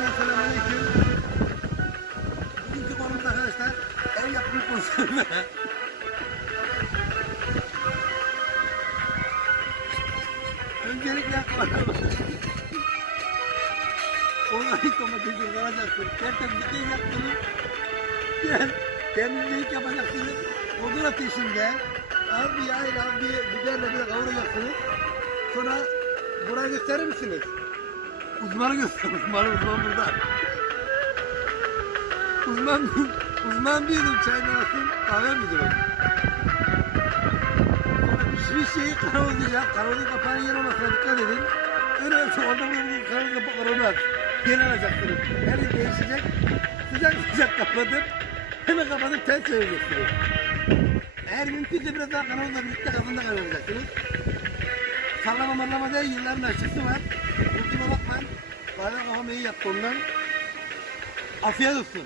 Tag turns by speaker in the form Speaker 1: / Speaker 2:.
Speaker 1: Herkese selamünaleyküm. Bugünkü konumuz arkadaşlar ev yapımı konserve. Öncelikle organik domatesi alacaksın. Tertemiz dikey yapacaksın. Temizlik yapacaksınız. Odun ateşinde az bir yağ ile az bir biberle bile kavuracaksınız. Sonra burayı gösterir misiniz? Uzmanı göster. Uzmanı uzman burada. Uzman uzman bir yudum çayını alsın. Kahve o? Sonra pişmiş şeyi karavuzlayacak. Karavuzun kapağının yer olmasına dikkat edin. Öyle şu orada bulunduğunuz karavuz kapakları olmaz. Yeni alacaksınız. Her yer değişecek. Sıcak sıcak kapatıp hemen kapatıp ters çevireceksiniz. Eğer mümkünse biraz daha karavuzla birlikte kafında kavuracaksınız. Sallama mallama değil yılların aşısı var. Kusura bakmayın. Bana kafam iyi yaptı ondan. Afiyet olsun.